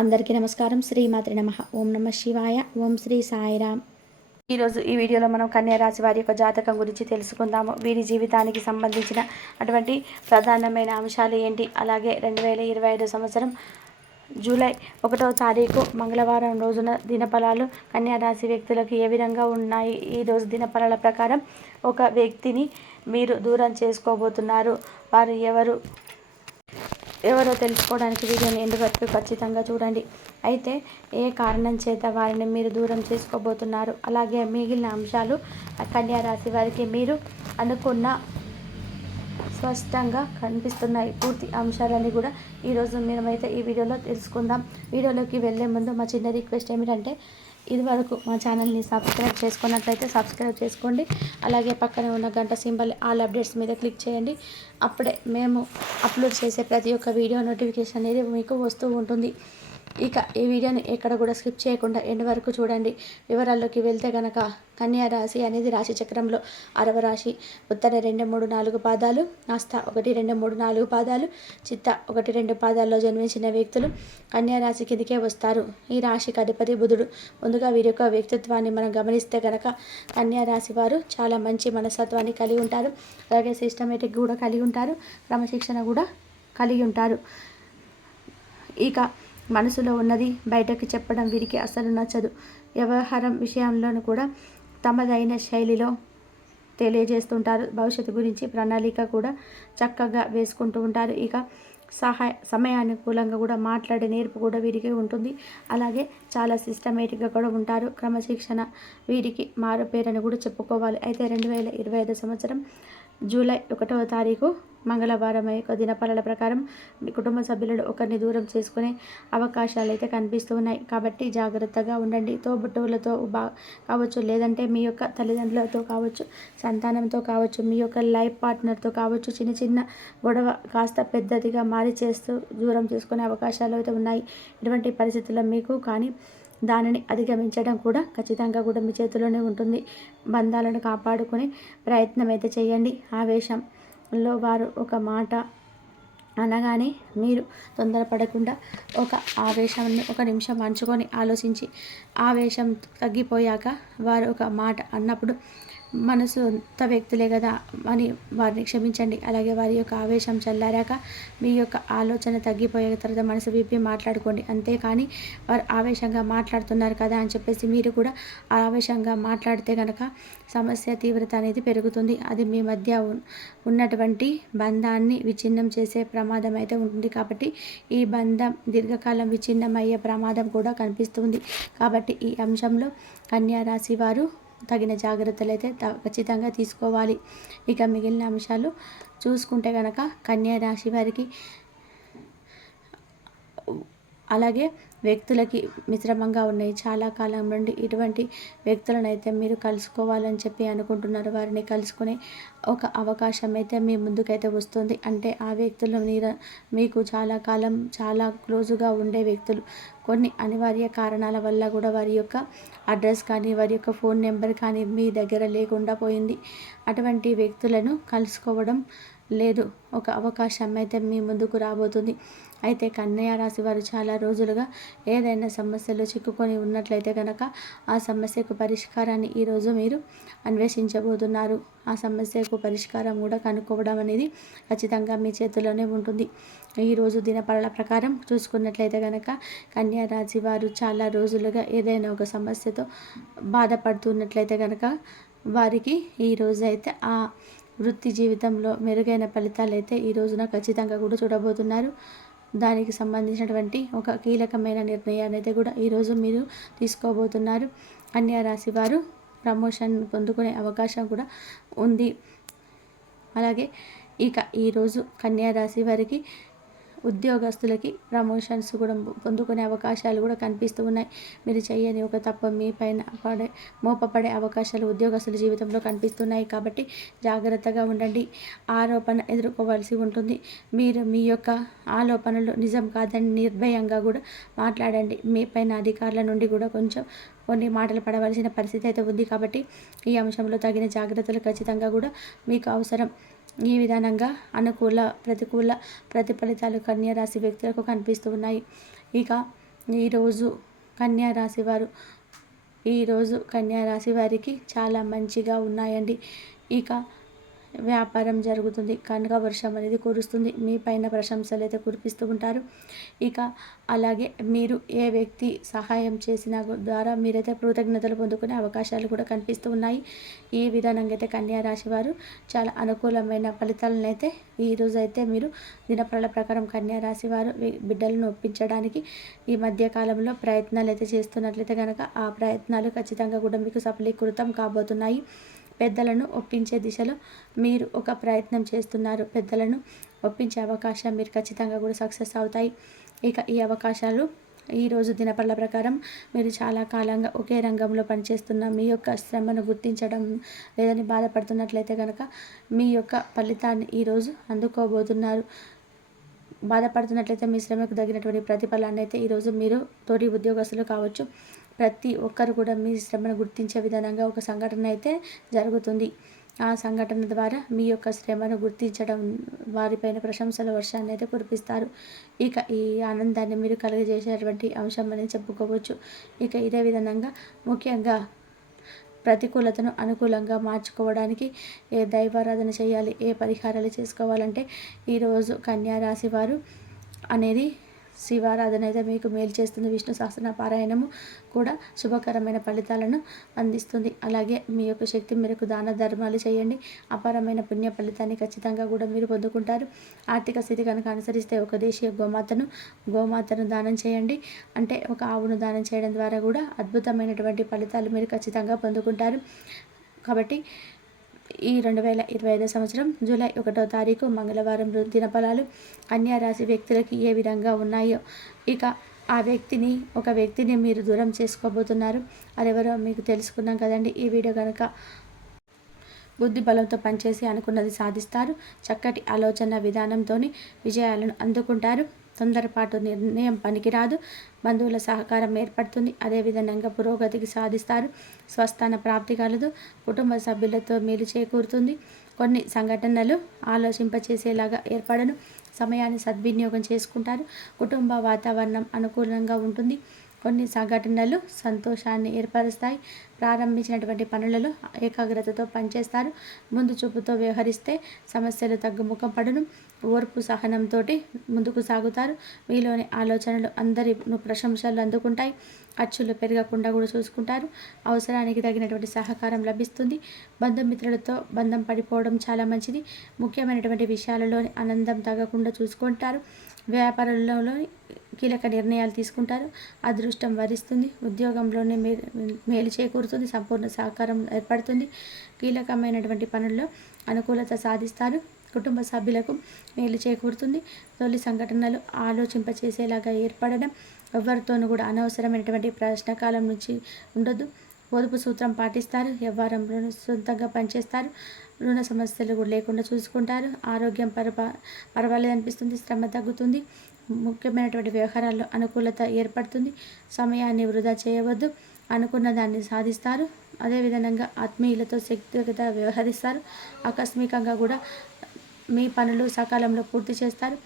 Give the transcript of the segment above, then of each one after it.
అందరికీ నమస్కారం. శ్రీమాత్రి నమః. ఓం నమ శివాయ. ఓం శ్రీ సాయిరామ్. ఈరోజు ఈ వీడియోలో మనం కన్యా రాశి వారి యొక్క జాతకం గురించి తెలుసుకుందాము. వీరి జీవితానికి సంబంధించిన అటువంటి ప్రధానమైన అంశాలు ఏంటి, అలాగే 2025 సంవత్సరం జూలై 1వ తారీఖు మంగళవారం రోజున దినఫలాలు కన్యా రాశి వ్యక్తులకు ఏ విధంగా ఉన్నాయి. ఈరోజు దినఫలాల ప్రకారం ఒక వ్యక్తిని మీరు దూరం చేసుకోబోతున్నారు. వారు ఎవరో తెలుసుకోవడానికి వీడియోని ఎండ్ వరకు ఖచ్చితంగా చూడండి. అయితే ఏ కారణం చేత వారిని మీరు దూరం చేసుకోబోతున్నారు, అలాగే మిగిలిన అంశాలు కన్యా రాశి వారికి మీరు అనుకున్న స్పష్టంగా కనిపిస్తున్నాయి. పూర్తి అంశాలని కూడా ఈరోజు మనమైతే ఈ వీడియోలో తెలుసుకుందాం. వీడియోలోకి వెళ్ళే ముందు మా చిన్న రిక్వెస్ట్ ఏమిటంటే, ఇదివరకు మా ఛానల్ని సబ్స్క్రైబ్ చేసుకున్నట్లయితే సబ్స్క్రైబ్ చేసుకోండి. అలాగే పక్కనే ఉన్న గంట సింబల్ ఆల్ అప్డేట్స్ మీద క్లిక్ చేయండి. అప్పుడే మేము అప్లోడ్ చేసే ప్రతి ఒక్క వీడియో నోటిఫికేషన్ అనేది మీకు వస్తూ ఉంటుంది. ఇక ఈ వీడియోని ఎక్కడ కూడా స్కిప్ చేయకుండా ఎండ్ వరకు చూడండి. వివరాల్లోకి వెళ్తే కనుక కన్యా రాశి అనేది రాశి చక్రంలో 6వ రాశి. ఉత్తర 2, 3, 4 పాదాలు, హస్త 1, 2, 3, 4 పాదాలు, చిత్త 1, 2 పాదాల్లో జన్మించిన వ్యక్తులు కన్యా రాశి కిందికే వస్తారు. ఈ రాశికి అధిపతి బుధుడు. ముందుగా వీరి యొక్క వ్యక్తిత్వాన్ని మనం గమనిస్తే కనుక కన్యా రాశి వారు చాలా మంచి మనస్తత్వాన్ని కలిగి ఉంటారు. అలాగే సిస్టమేటిక్ కూడా కలిగి ఉంటారు. క్రమశిక్షణ కూడా కలిగి ఉంటారు. ఇక మనసులో ఉన్నది బయటకు చెప్పడం వీరికి అసలు నచ్చదు. వ్యవహారం విషయంలోనూ కూడా తమదైన శైలిలో తెలియజేస్తుంటారు. భవిష్యత్తు గురించి ప్రణాళిక కూడా చక్కగా వేసుకుంటూ ఉంటారు. ఇక సమయానుకూలంగా కూడా మాట్లాడే నేర్పు కూడా వీరికి ఉంటుంది. అలాగే చాలా సిస్టమేటిక్గా కూడా ఉంటారు. క్రమశిక్షణ వీరికి మారు పేరని కూడా చెప్పుకోవాలి. అయితే 2025 సంవత్సరం జూలై 1వ తారీఖు మంగళవారం యొక్క దినఫలాల ప్రకారం మీ కుటుంబ సభ్యులను ఒకరిని దూరం చేసుకునే అవకాశాలు అయితే కనిపిస్తూ ఉన్నాయి. కాబట్టి జాగ్రత్తగా ఉండండి. తోబుట్టువులతో కావచ్చు, లేదంటే మీ యొక్క తల్లిదండ్రులతో కావచ్చు, సంతానంతో కావచ్చు, మీ యొక్క లైఫ్ పార్ట్నర్తో కావచ్చు, చిన్న చిన్న గొడవ కాస్త పెద్దదిగా మారి చేస్తూ దూరం చేసుకునే అవకాశాలు అయితే ఉన్నాయి. ఇటువంటి పరిస్థితుల్లో మీకు కానీ దానిని అధిగమించడం కూడా ఖచ్చితంగా కూడా మీ చేతిలోనే ఉంటుంది. బంధాలను కాపాడుకునే ప్రయత్నం అయితే చేయండి. ఆవేశంలో వారు ఒక మాట అనగానే మీరు తొందరపడకుండా ఒక ఆవేశాన్ని ఒక నిమిషం అంచుకొని ఆలోచించి, ఆవేశం తగ్గిపోయాక వారు ఒక మాట అన్నప్పుడు మనసు అంత వ్యక్తులే కదా అని వారిని క్షమించండి. అలాగే వారి యొక్క ఆవేశం చల్లారాక మీ యొక్క ఆలోచన తగ్గిపోయే తర్వాత మనసు విప్పి మాట్లాడుకోండి. అంతేకాని వారు ఆవేశంగా మాట్లాడుతున్నారు కదా అని చెప్పేసి మీరు కూడా ఆవేశంగా మాట్లాడితే కనుక సమస్య తీవ్రత అనేది పెరుగుతుంది. అది మీ మధ్య ఉన్నటువంటి బంధాన్ని విచ్ఛిన్నం చేసే ప్రమాదం అయితే ఉంటుంది. కాబట్టి ఈ బంధం దీర్ఘకాలం విచ్ఛిన్నం అయ్యే ప్రమాదం కూడా కనిపిస్తుంది. కాబట్టి ఈ అంశంలో కన్యా రాశి వారు తగిన జాగ్రత్తలు అయితే ఖచ్చితంగా తీసుకోవాలి. ఇక మిగిలిన అంశాలు చూసుకుంటే కనుక కన్యా రాశి వారికి అలాగే వ్యక్తులకి మిశ్రమంగా ఉన్నాయి. చాలా కాలం నుండి ఇటువంటి వ్యక్తులను అయితే మీరు కలుసుకోవాలని చెప్పి అనుకుంటున్నారు. వారిని కలుసుకునే ఒక అవకాశం అయితే మీ ముందుకైతే వస్తుంది. అంటే ఆ వ్యక్తులు మీకు చాలా కాలం చాలా క్లోజుగా ఉండే వ్యక్తులు. కొన్ని అనివార్య కారణాల వల్ల కూడా వారి యొక్క అడ్రస్ కానీ వారి యొక్క ఫోన్ నెంబర్ కానీ మీ దగ్గర లేకుండా పోయింది. అటువంటి వ్యక్తులను కలుసుకోవడం లేదు. ఒక అవకాశం అయితే మీ ముందుకు రాబోతుంది. అయితే కన్యా రాశి వారు చాలా రోజులుగా ఏదైనా సమస్యలో చిక్కుకొని ఉన్నట్లయితే కనుక ఆ సమస్యకు పరిష్కారాన్ని ఈరోజు మీరు అన్వేషించబోతున్నారు. ఆ సమస్యకు పరిష్కారం కూడా కనుక్కోవడం అనేది ఖచ్చితంగా మీ చేతిలోనే ఉంటుంది. ఈరోజు దినఫలాల ప్రకారం చూసుకున్నట్లయితే కనుక కన్యా రాశి వారు చాలా రోజులుగా ఏదైనా ఒక సమస్యతో బాధపడుతున్నట్లయితే కనుక వారికి ఈరోజు అయితే ఆ వృత్తి జీవితంలో మెరుగైన ఫలితాలు అయితే ఈ రోజున ఖచ్చితంగా కూడా చూడబోతున్నారు. దానికి సంబంధించినటువంటి ఒక కీలకమైన నిర్ణయాన్ని అయితే కూడా ఈరోజు మీరు తీసుకోబోతున్నారు. కన్యా రాశి వారు ప్రమోషన్ పొందుకునే అవకాశం కూడా ఉంది. అలాగే ఇక ఈరోజు కన్యా రాశి వారికి ఉద్యోగస్తులకి ప్రమోషన్స్ కూడా పొందుకునే అవకాశాలు కూడా కనిపిస్తూ ఉన్నాయి. మీరు చేయని ఒక తప్పు మీ పైన మోపపడే అవకాశాలు ఉద్యోగస్తుల జీవితంలో కనిపిస్తున్నాయి. కాబట్టి జాగ్రత్తగా ఉండండి. ఆరోపణ ఎదుర్కోవాల్సి ఉంటుంది. మీరు మీ యొక్క ఆరోపణలు నిజం కాదని నిర్భయంగా కూడా మాట్లాడండి. మీ పైన అధికారుల నుండి కూడా కొన్ని మాటలు పడవలసిన పరిస్థితి అయితే ఉంది. కాబట్టి ఈ అంశంలో తగిన జాగ్రత్తలు ఖచ్చితంగా కూడా మీకు అవసరం. ఈ విధానంగా అనుకూల ప్రతికూల ప్రతిఫలితాలు కన్యా రాశి వ్యక్తులకు కనిపిస్తూ ఉన్నాయి. ఇక ఈరోజు కన్యా రాశి వారు ఈరోజు కన్యా రాశి వారికి చాలా మంచిగా ఉన్నాయండి. ఇక వ్యాపారం జరుగుతుంది, కనక వర్షం అనేది కురుస్తుంది, మీ పైన ప్రశంసలు అయితే కురిపిస్తూ ఉంటారు. ఇక అలాగే మీరు ఏ వ్యక్తి సహాయం చేసిన ద్వారా మీరైతే కృతజ్ఞతలు పొందుకునే అవకాశాలు కూడా కనిపిస్తూ ఉన్నాయి. ఈ విధానంగా అయితే కన్యా రాశి వారు చాలా అనుకూలమైన ఫలితాలను అయితే ఈరోజు అయితే మీరు దినఫలాల ప్రకారం కన్యా రాశి వారు బిడ్డలను ఒప్పించడానికి ఈ మధ్య కాలంలో ప్రయత్నాలు అయితే చేస్తున్నట్లయితే కనుక ఆ ప్రయత్నాలు ఖచ్చితంగా కూడా మీకు సఫలీకృతం కాబోతున్నాయి. పెద్దలను ఒప్పించే దిశలో మీరు ఒక ప్రయత్నం చేస్తున్నారు. పెద్దలను ఒప్పించే అవకాశం మీరు ఖచ్చితంగా కూడా సక్సెస్ అవుతాయి. ఇక ఈ అవకాశాలు ఈరోజు దినపళ్ళ ప్రకారం మీరు చాలా కాలంగా ఒకే రంగంలో పనిచేస్తున్న మీ యొక్క శ్రమను గుర్తించడం లేదని బాధపడుతున్నట్లయితే కనుక మీ యొక్క ఫలితాన్ని ఈరోజు అందుకోబోతున్నారు. బాధపడుతున్నట్లయితే మీ శ్రమకు తగినటువంటి ప్రతిఫలాన్ని అయితే ఈరోజు మీరు తోటి ఉద్యోగస్తులు కావచ్చు, ప్రతి ఒక్కరు కూడా మీ శ్రమను గుర్తించే విధానంగా ఒక సంఘటన అయితే జరుగుతుంది. ఆ సంఘటన ద్వారా మీ యొక్క శ్రమను గుర్తించడం, వారిపైన ప్రశంసల వర్షాన్ని అయితే కురిపిస్తారు. ఇక ఈ ఆనందాన్ని మీరు కలిగజేసేటువంటి అంశం అని చెప్పుకోవచ్చు. ఇక ఇదే విధంగా ముఖ్యంగా ప్రతికూలతను అనుకూలంగా మార్చుకోవడానికి ఏ దైవారాధన చేయాలి, ఏ పరిహారాలు చేసుకోవాలంటే ఈరోజు కన్యా రాశి వారు అనేది శివారాధన అయితే మీకు మేలు చేస్తుంది. విష్ణు సహస్రనామ పారాయణము కూడా శుభకరమైన ఫలితాలను అందిస్తుంది. అలాగే మీ యొక్క శక్తి మేరకు దాన ధర్మాలు చేయండి, అపారమైన పుణ్య ఫలితాన్ని ఖచ్చితంగా కూడా మీరు పొందుకుంటారు. ఆర్థిక స్థితి కనుక అనుసరిస్తే ఒక దేశీయ గోమాతను దానం చేయండి. అంటే ఒక ఆవును దానం చేయడం ద్వారా కూడా అద్భుతమైనటువంటి ఫలితాలు మీరు ఖచ్చితంగా పొందుకుంటారు. కాబట్టి ఈ 2025 సంవత్సరం జూలై 1వ తారీఖు మంగళవారం దినఫలాలు కన్యా రాశి వ్యక్తులకి ఏ విధంగా ఉన్నాయో, ఇక ఒక వ్యక్తిని మీరు దూరం చేసుకోబోతున్నారు. అదెవరో మీకు తెలుసుకున్నాం కదండి. ఈ వీడియో కనుక బుద్ధి బలంతో పనిచేసి అనుకున్నది సాధిస్తారు. చక్కటి ఆలోచన విధానంతో విజయాలను అందుకుంటారు. తొందరపాటు నిర్ణయం పనికిరాదు. బంధువుల సహకారం ఏర్పడుతుంది. అదేవిధంగా పురోగతికి సాధిస్తారు. స్వస్థాన ప్రాప్తి కలదు. కుటుంబ సభ్యులతో మేలు చేకూరుతుంది. కొన్ని సంఘటనలు ఆలోచింపచేసేలాగా ఏర్పడను. సమయాన్ని సద్వినియోగం చేసుకుంటారు. కుటుంబ వాతావరణం అనుకూలంగా ఉంటుంది. కొన్ని సంఘటనలు సంతోషాన్ని ఏర్పరుస్తాయి. ప్రారంభించినటువంటి పనులలో ఏకాగ్రతతో పనిచేస్తారు. ముందు చూపుతో వ్యవహరిస్తే సమస్యలు తగ్గుముఖం పడును. ఓర్పు సహనంతో ముందుకు సాగుతారు. మీలోని ఆలోచనలు అందరి ప్రశంసలు అందుకుంటాయి. ఖర్చులు పెరగకుండా కూడా చూసుకుంటారు. అవసరానికి తగినటువంటి సహకారం లభిస్తుంది. బంధుమిత్రులతో బంధం పడిపోవడం చాలా మంచిది. ముఖ్యమైనటువంటి విషయాలలో ఆనందం తగ్గకుండా చూసుకుంటారు. వ్యాపారంలో కీలక నిర్ణయాలు తీసుకుంటారు. అదృష్టం వరిస్తుంది. ఉద్యోగంలోనే మేలు చేకూరుతుంది. సంపూర్ణ సహకారం ఏర్పడుతుంది. కీలకమైనటువంటి పనుల్లో అనుకూలత సాధిస్తారు. కుటుంబ సభ్యులకు మేలు చేకూరుతుంది. తొలి సంఘటనలు ఆలోచింపచేసేలాగా ఏర్పడడం. ఎవరితోనూ కూడా అనవసరమైనటువంటి ప్రశ్నకాలం నుంచి ఉండొద్దు. పొదుపు సూత్రం పాటిస్తారు. వ్యవహారంలో సొంతంగా పనిచేస్తారు. రుణ సమస్యలు కూడా లేకుండా చూసుకుంటారు. ఆరోగ్యం పర్వాలేదనిపిస్తుంది. శ్రమ తగ్గుతుంది. ముఖ్యమైనటువంటి వ్యవహారాల్లో అనుకూలత ఏర్పడుతుంది. సమయాన్ని వృధా చేయవద్దు. అనుకున్న దాన్ని సాధిస్తారు. అదేవిధంగా ఆత్మీయులతో శక్తిగత వ్యవహరిస్తారు. ఆకస్మికంగా కూడా మీ పనులు సకాలంలో పూర్తి చేస్తారు.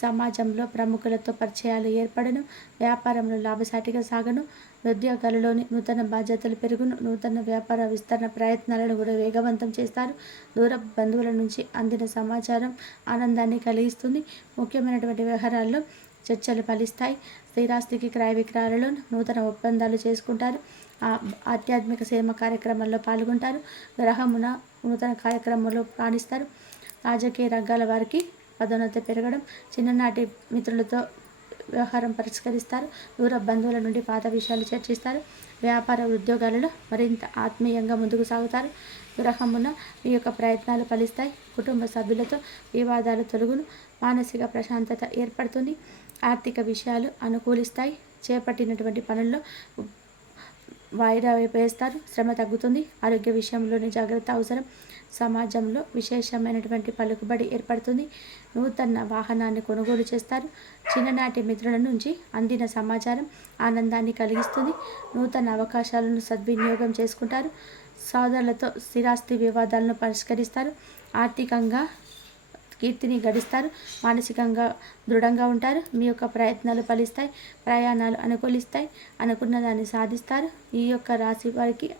సమాజంలో ప్రముఖులతో పరిచయాలు ఏర్పడను. వ్యాపారంలో లాభసాటిగా సాగను. ఉద్యోగాలలోని నూతన బాధ్యతలు పెరుగును. నూతన వ్యాపార విస్తరణ ప్రయత్నాలను కూడా వేగవంతం చేస్తారు. దూర బంధువుల నుంచి అందిన సమాచారం ఆనందాన్ని కలిగిస్తుంది. ముఖ్యమైనటువంటి వ్యవహారాల్లో చర్చలు ఫలిస్తాయి. స్థిరాస్తికి క్రయ విక్రయాలలో నూతన ఒప్పందాలు చేసుకుంటారు. ఆధ్యాత్మిక సేవ కార్యక్రమాల్లో పాల్గొంటారు. గ్రహమున నూతన కార్యక్రమంలో రాణిస్తారు. రాజకీయ రంగాల వారికి పదోన్నతి పెరగడం. చిన్ననాటి మిత్రులతో వ్యవహారం పరిష్కరిస్తారు. దూర బంధువుల నుండి పాత విషయాలు చర్చిస్తారు. వ్యాపార ఉద్యోగాలలో మరింత ఆత్మీయంగా ముందుకు సాగుతారు. గ్రహమున మీ యొక్క ప్రయత్నాలు ఫలిస్తాయి. కుటుంబ సభ్యులతో వివాదాలు తొలగును. మానసిక ప్రశాంతత ఏర్పడుతుంది. ఆర్థిక విషయాలు అనుకూలిస్తాయి. చేపట్టినటువంటి పనుల్లో వాయిదా వేస్తారు. శ్రమ తగ్గుతుంది. ఆరోగ్య విషయంలోని జాగ్రత్త అవసరం. సమాజంలో విశేషమైనటువంటి పలుకుబడి ఏర్పడుతుంది. నూతన వాహనాన్ని కొనుగోలు చేస్తారు. చిన్ననాటి మిత్రుల నుంచి అందిన సమాచారం ఆనందాన్ని కలిగిస్తుంది. నూతన అవకాశాలను సద్వినియోగం చేసుకుంటారు. సోదరులతో స్థిరాస్తి వివాదాలను పరిష్కరిస్తారు. ఆర్థికంగా కీర్తిని గడిస్తారు. మానసికంగా దృఢంగా ఉంటారు. మీ యొక్క ప్రయత్నాలు ఫలిస్తాయి. ప్రయాణాలు అనుకూలిస్తాయి. అనుకున్న దాన్ని సాధిస్తారు. ఈ యొక్క రాశి వారికి